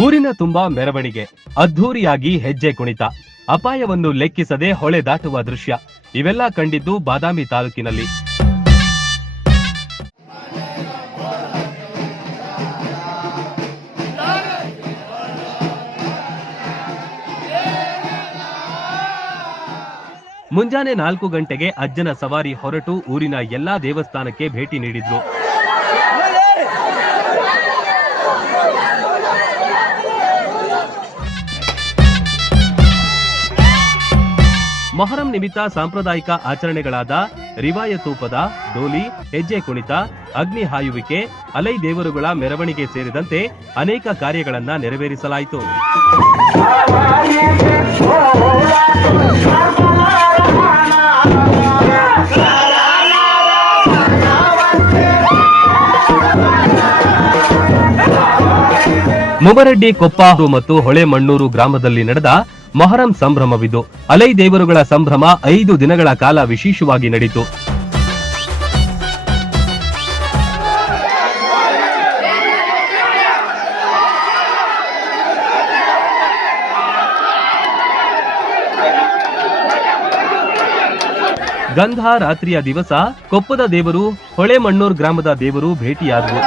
ಊರಿನ ತುಂಬಾ ಮೆರವಣಿಗೆ, ಅದ್ಧೂರಿಯಾಗಿ ಹೆಜ್ಜೆ ಕುಣಿತ, ಅಪಾಯವನ್ನು ಲೆಕ್ಕಿಸದೆ ಹೊಳೆ ದಾಟುವ ದೃಶ್ಯ ಇವೆಲ್ಲ ಕಂಡಿದ್ದು ಬಾದಾಮಿ ತಾಲೂಕಿನಲ್ಲಿ. ಮುಂಜಾನೆ 4 ಗಂಟೆಗೆ ಅಜ್ಜನ ಸವಾರಿ ಹೊರಟು ಊರಿನ ಎಲ್ಲಾ ದೇವಸ್ಥಾನಕ್ಕೆ ಭೇಟಿ ನೀಡಿದ್ರು. ಮೊಹರಂ ನಿಮಿತ್ತ ಸಾಂಪ್ರದಾಯಿಕ ಆಚರಣೆಗಳಾದ ರಿವಾಯತು ಪದ, ಡೋಲಿ, ಹೆಜ್ಜೆ ಕುಣಿತ, ಅಗ್ನಿ ಹಾಯುವಿಕೆ, ಅಲೈ ದೇವರುಗಳ ಮೆರವಣಿಗೆ ಸೇರಿದಂತೆ ಅನೇಕ ಕಾರ್ಯಗಳನ್ನ ನೆರವೇರಿಸಲಾಯಿತು. ಮುಬರಡ್ಡಿ ಕೊಪ್ಪ ಮತ್ತು ಹೊಳೆಮಣ್ಣೂರು ಗ್ರಾಮದಲ್ಲಿ ನಡೆದ ಮೊಹರಂ ಸಂಭ್ರಮವಿದು. ಅಲೈ ದೇವರುಗಳ ಸಂಭ್ರಮ 5 ದಿನಗಳ ಕಾಲ ವಿಶೇಷವಾಗಿ ನಡೆಯಿತು. ಗಂಧ ರಾತ್ರಿಯ ದಿವಸ ಕೊಪ್ಪದ ದೇವರು, ಹೊಳೆಮಣ್ಣೂರು ಗ್ರಾಮದ ದೇವರು ಭೇಟಿಯಾದವು.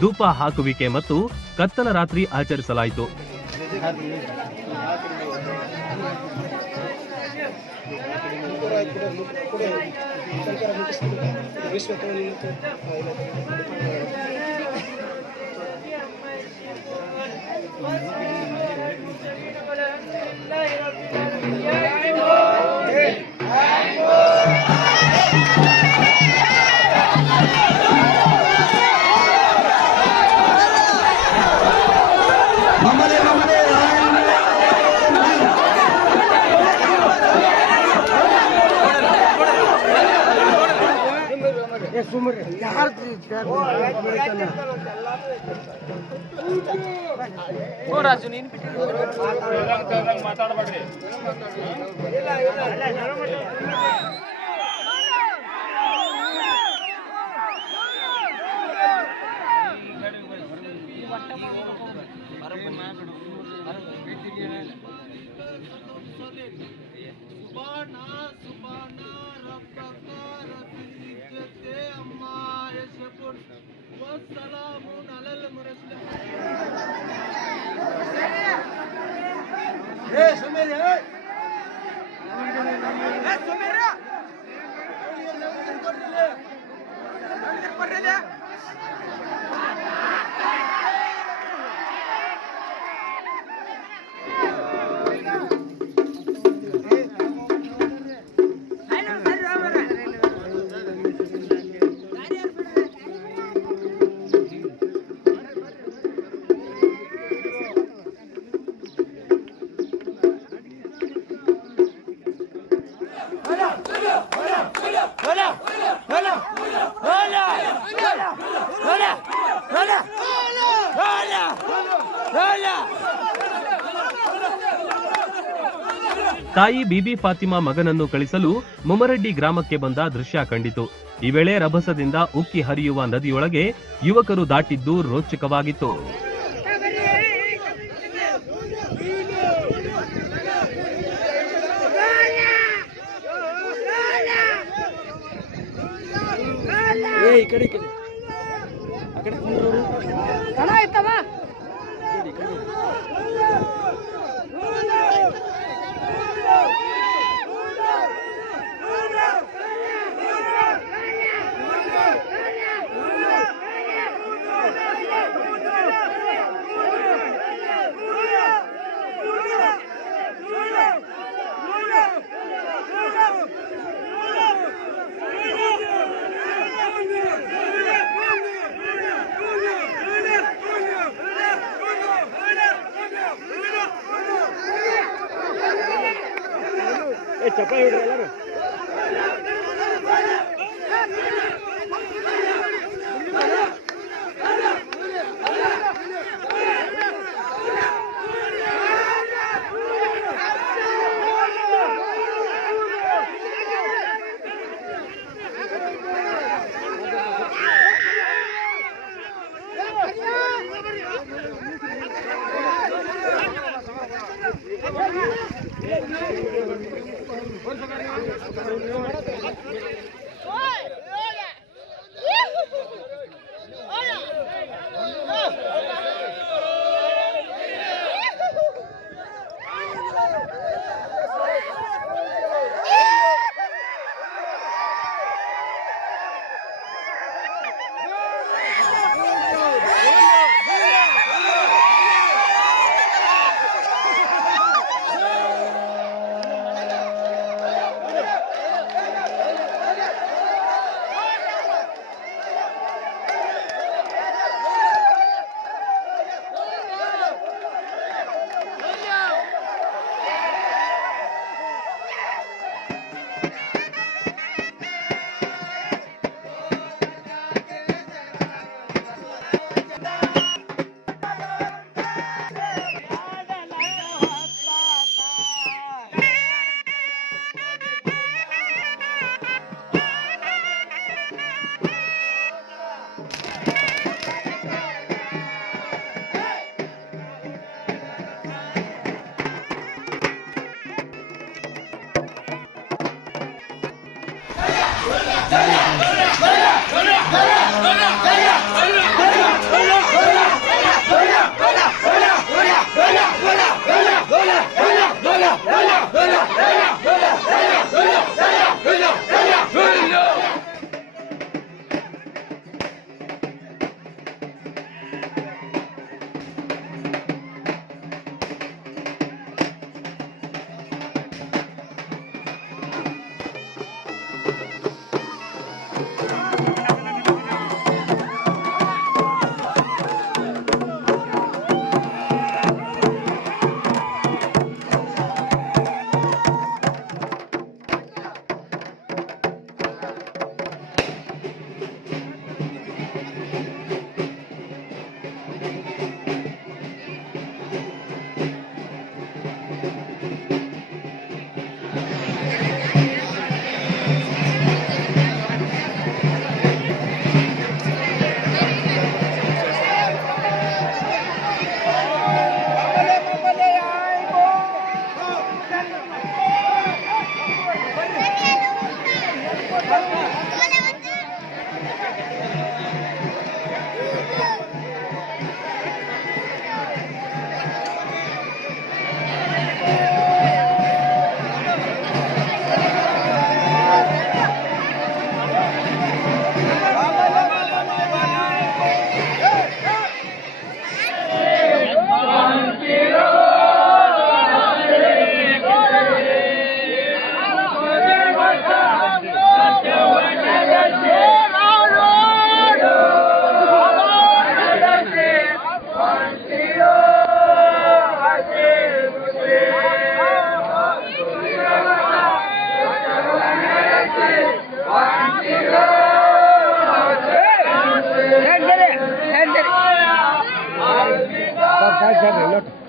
ಧೂಪ ಹಾಕುವಿಕೆ ಮತ್ತು ಕತ್ತಲ ರಾತ್ರಿ ಆಚರಿಸಲಾಯಿತು. ಮಾತಾಡಬೇಡ್ರಿ. ತಾಯಿ ಬೀಬಿ ಫಾತಿಮಾ ಮಗನನ್ನು ಕಳಿಸಲು ಮುಮರಡ್ಡಿ ಗ್ರಾಮಕ್ಕೆ ಬಂದ ದೃಶ್ಯ ಕಂಡಿತು. ಈ ವೇಳೆ ರಭಸದಿಂದ ಉಕ್ಕಿ ಹರಿಯುವ ನದಿಯೊಳಗೆ ಯುವಕರು ದಾಟಿದ್ದು ರೋಚಕವಾಗಿತ್ತು. ಚಪ್ಪಾಳೆ ಹಿಡ್ರಿ ಎಲ್ಲರೂ.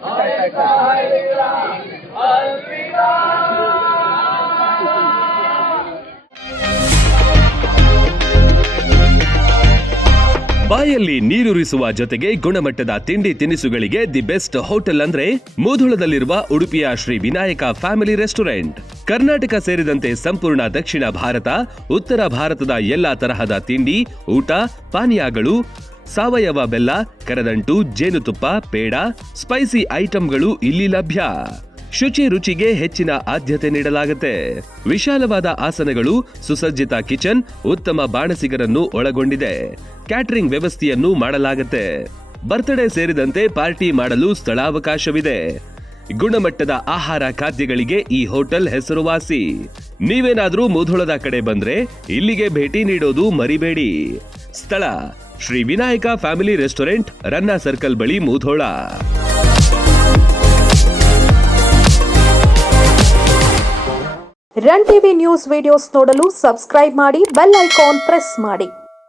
Alvida, Alvida, Alvida. ಬಾಯಲ್ಲಿ ನೀರೂರಿಸುವ ಜೊತೆಗೆ ಗುಣಮಟ್ಟದ ತಿಂಡಿ ತಿನಿಸುಗಳಿಗೆ ದಿ ಬೆಸ್ಟ್ ಹೋಟೆಲ್ ಅಂದ್ರೆ ಮುಧೋಳದಲ್ಲಿರುವ ಉಡುಪಿಯ ಶ್ರೀ ವಿನಾಯಕ ಫ್ಯಾಮಿಲಿ ರೆಸ್ಟೋರೆಂಟ್. ಕರ್ನಾಟಕ ಸೇರಿದಂತೆ ಸಂಪೂರ್ಣ ದಕ್ಷಿಣ ಭಾರತ, ಉತ್ತರ ಭಾರತದ ಎಲ್ಲಾ ತರಹದ ತಿಂಡಿ, ಊಟ, ಪಾನೀಯಗಳು, ಸಾವಯವ ಬೆಲ್ಲ, ಕರದಂಟು, ಜೇನುತುಪ್ಪ, ಪೇಡ, ಸ್ಪೈಸಿ ಐಟಂಗಳು ಇಲ್ಲಿ ಲಭ್ಯ. ಶುಚಿ ರುಚಿಗೆ ಹೆಚ್ಚಿನ ಆದ್ಯತೆ ನೀಡಲಾಗುತ್ತೆ. ವಿಶಾಲವಾದ ಆಸನಗಳು, ಸುಸಜ್ಜಿತ ಕಿಚನ್, ಉತ್ತಮ ಬಾಣಸಿಗರನ್ನು ಒಳಗೊಂಡಿದೆ. ಕ್ಯಾಟರಿಂಗ್ ವ್ಯವಸ್ಥೆಯನ್ನು ಮಾಡಲಾಗುತ್ತೆ. ಬರ್ತ್ಡೇ ಸೇರಿದಂತೆ ಪಾರ್ಟಿ ಮಾಡಲು ಸ್ಥಳಾವಕಾಶವಿದೆ. ಗುಣಮಟ್ಟದ ಆಹಾರ ಖಾದ್ಯಗಳಿಗೆ ಈ ಹೋಟೆಲ್ ಹೆಸರುವಾಸಿ. ನೀವೇನಾದ್ರೂ ಮುಧೋಳದ ಕಡೆ ಬಂದ್ರೆ ಇಲ್ಲಿಗೆ ಭೇಟಿ ನೀಡೋದು ಮರಿಬೇಡಿ. ಸ್ಥಳ ಶ್ರೀ ವಿನಾಯಕ ಫ್ಯಾಮಿಲಿ ರೆಸ್ಟೋರೆಂಟ್, ರನ್ನ ಸರ್ಕಲ್ ಬಳಿ, Mudhol. Run TV news videos ನೋಡಲು ಸಬ್ಸ್ಕ್ರೈಬ್ ಮಾಡಿ, ಬೆಲ್ ಐಕಾನ್ ಪ್ರೆಸ್ ಮಾಡಿ.